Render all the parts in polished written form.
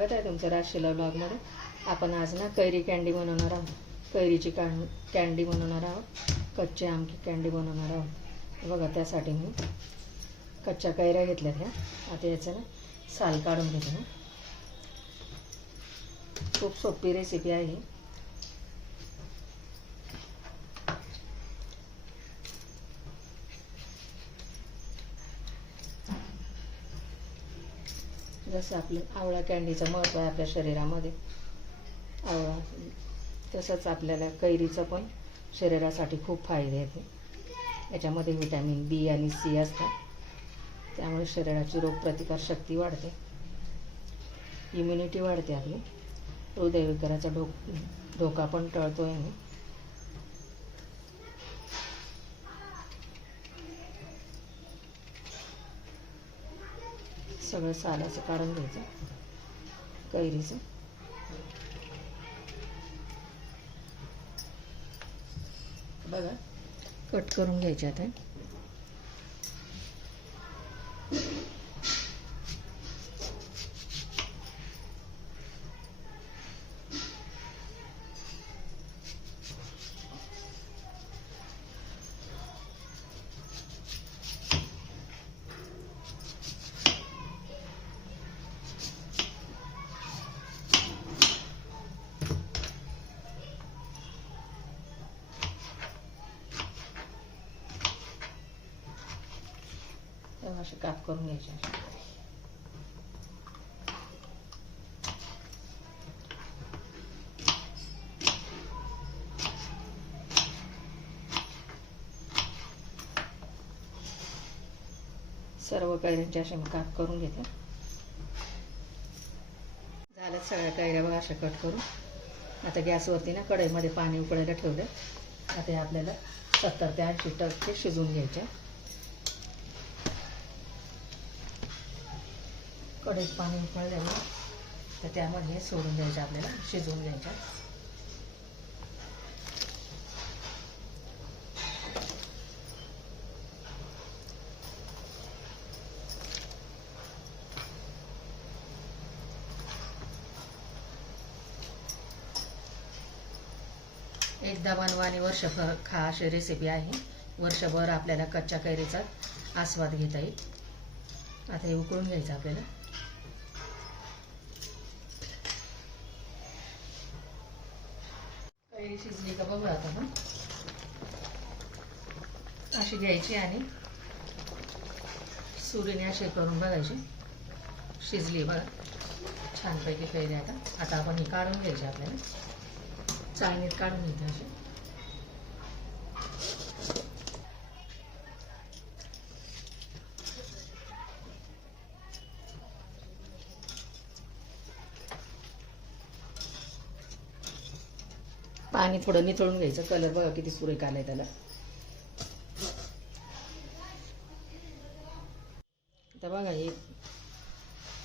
स्वागत आहे तुमचं राजशिला ब्लॉगमध्ये. आपण आज ना कैरी कँडी बनवणार आहोत. कैरीची कँडी बनवणार आहोत. कच्चे आम की कँडी बनवणार आहोत. बघा, त्यासाठी मी कच्च्या कैऱ्या घेतल्यात ह्या. आता याचं ना साल काढून घेते ना. खूप सोपी रेसिपी आहे. जसं आपलं आवळा कँडीचं महत्त्व आहे आपल्या शरीरामध्ये, आवळा तसंच आपल्याला कैरीचं पण शरीरासाठी खूप फायदे आहेत. याच्यामध्ये व्हिटॅमिन बी आणि सी असतात, त्यामुळे शरीराची रोगप्रतिकारशक्ती वाढते, इम्युनिटी वाढते आपली, हृदयविकाराचा धोका पण टळतो याने. सगळं साल असं काढून घ्यायचं कैरीचं. बघा, कट करून घ्यायचे आता. असे काप करून घ्यायचे. सर्व कैऱ्यांचे असे मी काप करून घेते. झालं सगळ्या कैऱ्या बघा अशा कट करून. आता गॅसवरती ना कढईमध्ये पाणी उकळायला ठेवलं. आता हे आपल्याला 70 ते 80% शिजवून घ्यायचे. कढईत पाणी उकळल्यावर तर त्यामध्ये सोडून द्यायचं, आपल्याला शिजवून घ्यायचं. एकदा बनवा आणि वर्षभर खा अशी रेसिपी आहे. वर्षभर आपल्याला कच्च्या कैरीचा आस्वाद घेता येईल. आता हे उकळून घ्यायचं आपल्याला. कैरी शिजली का बघू आता ना. अशी घ्यायची आणि सुरीने अशी करून बघायची. शिजली बघा छानपैकी कैरी. आता आपण ही काढून घ्यायची. आपल्याला चाळणीत काढून घ्यायची अशी. पाणी थोडं निथळून घ्यायचं. कलर बघा किती सुरेख आलाय त्याला. आता बघा ही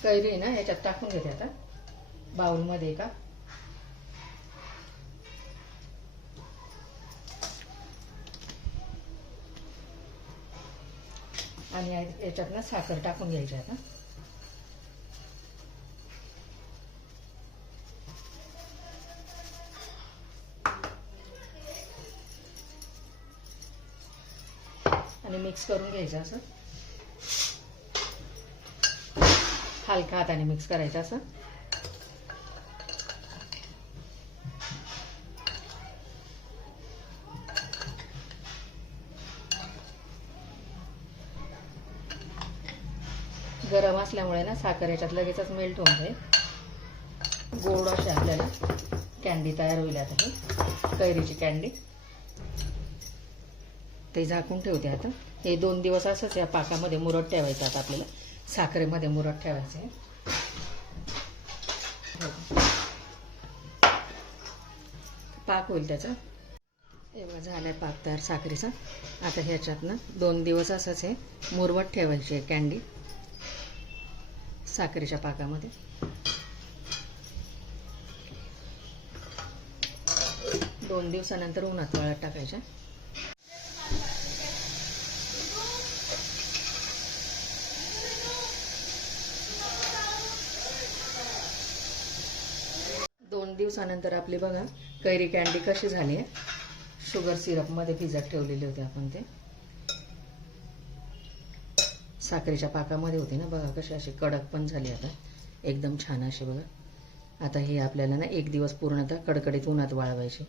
कैरी आहे ना, याच्यात टाकून घेते आता बाउलमध्ये का. आणि याच्यात ना साखर टाकून घ्यायची आता. आणि मिक्स करून घ्यायचं असं. हलका हाताने मिक्स करायचं असं. गरम असल्यामुळे ना साखर याच्यात लगेचच मेल्ट होऊन जाईल. गोड अशी आपल्याला कँडी तयार होईल. आता ही कैरीची कँडी ते झाकून ठेवते. आता हे 2 दिवस असंच या पाकामध्ये मुरत ठेवायचं. आता आपल्याला साखरेमध्ये मुरत ठेवायचं आहे. पाक होईल त्याचा. एवढा झालाय पाक तयार साखरेचा. आता ह्याच्यात ना 2 दिवस असंच हे मुरवत ठेवायची आहे कँडी साखरेच्या पाकामध्ये. 2 दिवसानंतर उन्हात वाळत टाकायच्या. दिवसानंतर आपली बघा कैरी कॅन्डी कशी झाली आहे. शुगर सिरपमध्ये भिजत ठेवलेले होते आपण, ते साखरेच्या पाकामध्ये होते ना बघा, कशी अशी कडक पण झाली आता एकदम छान अशी बघा. आता हे आपल्याला ना 1 दिवस पूर्णतः कडकडीत उन्हात वाळवायचे.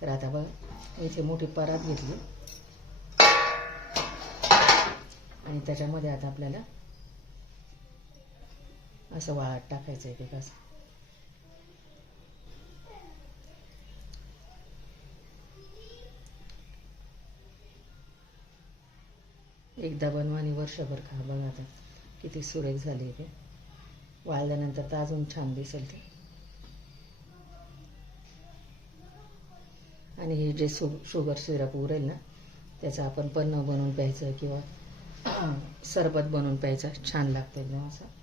तर आता बघा इथे मोठी परात घेतली आणि त्याच्यामध्ये आता आपल्याला असं वाळत टाकायचं आहे ते असं. एकदा बनवा आणि वर्षभर खा. बघा आता किती सुरेख झाली ते. वाळल्यानंतर तर अजून छान दिसेल ते. आणि हे जे शुगर सिरप उरेल ना त्याचं आपण पन्नं बनवून प्यायचं किंवा सरबत बनवून प्यायचं, छान लागतं एकदम असं.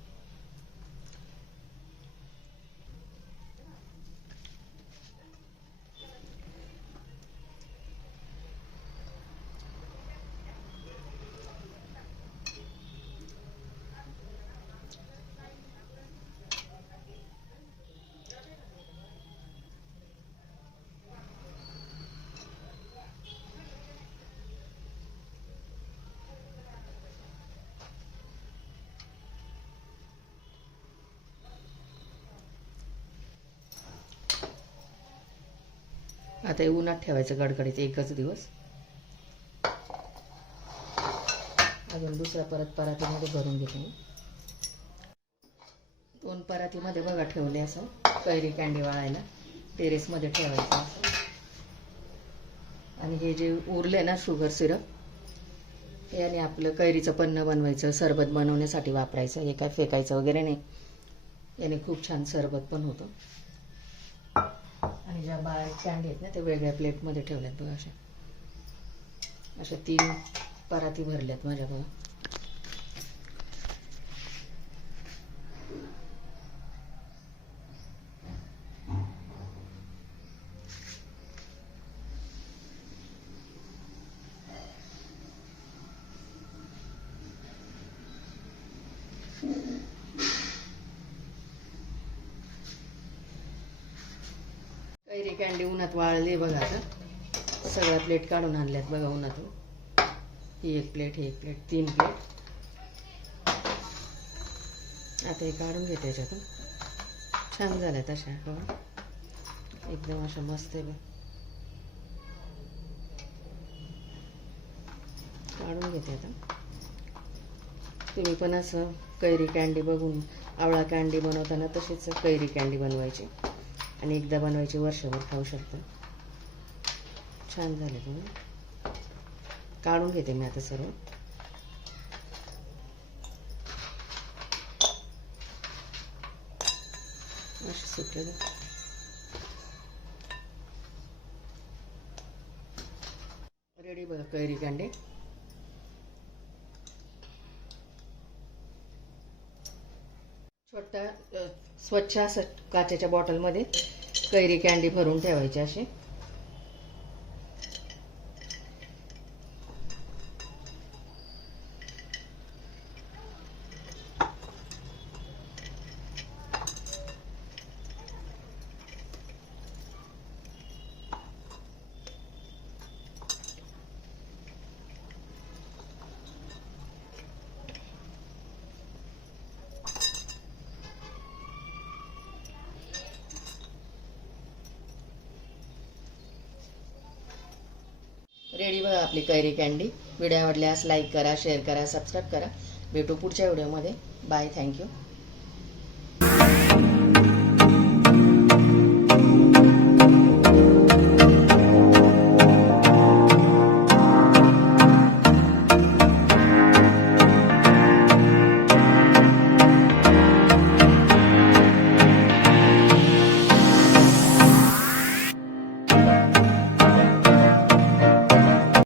आता हे उन्हात ठेवायचं कडकडीत 1च दिवस. अजून दुसऱ्या परत परातीमध्ये भरून घेते मी. 2 परातीमध्ये बघा ठेवले असं कैरी कॅन्डी वाळायला. टेरेसमध्ये ठेवायचं असं. आणि हे जे उरले ना शुगर सिरप, याने आपलं कैरीचं पन्नं बनवायचं, सरबत बनवण्यासाठी वापरायचं. हे काय फेकायचं वगैरे नाही. याने खूप छान सरबत पण होतं. आणि ज्या बारीक कॅन्डी आहेत ना ते वेगळ्या प्लेटमध्ये ठेवल्यात बघा. अशा 3 पराती भरल्यात माझ्या बघा. कैरी कॅन्डी उन्हात वाळली बघा. आता सगळ्या प्लेट काढून आणल्यात बघा उन्हातून. ही 1 प्लेट, ही 1 प्लेट, 3 प्लेट. आता हे काढून घेते याच्यातून. छान झाल्या तशा बघा, एकदम अशा मस्त आहे बघा. काढून घेते आता. तुम्ही पण असं कैरी कॅन्डी बघून आवळा कॅन्डी बनवताना तशीच कैरी कॅन्डी बनवायची आणि एकदा बनवायची, वर्षभर खाऊ शकता. छान झाले तुम्ही. काढून घेते मी आता सर्व. असे सुटले. रेडी बघा कैरी कॅन्डी. छोटा स्वच्छ असं काचेच्या बॉटलमध्ये कैरी कॅन्डी भरून ठेवायची अशी. रेडी बघा आपली कैरी कॅन्डी. व्हिडिओ आवडल्यास लाईक करा, शेअर करा, सबस्क्राईब करा. भेटू पुढच्या व्हिडिओमध्ये. बाय. थँक्यू.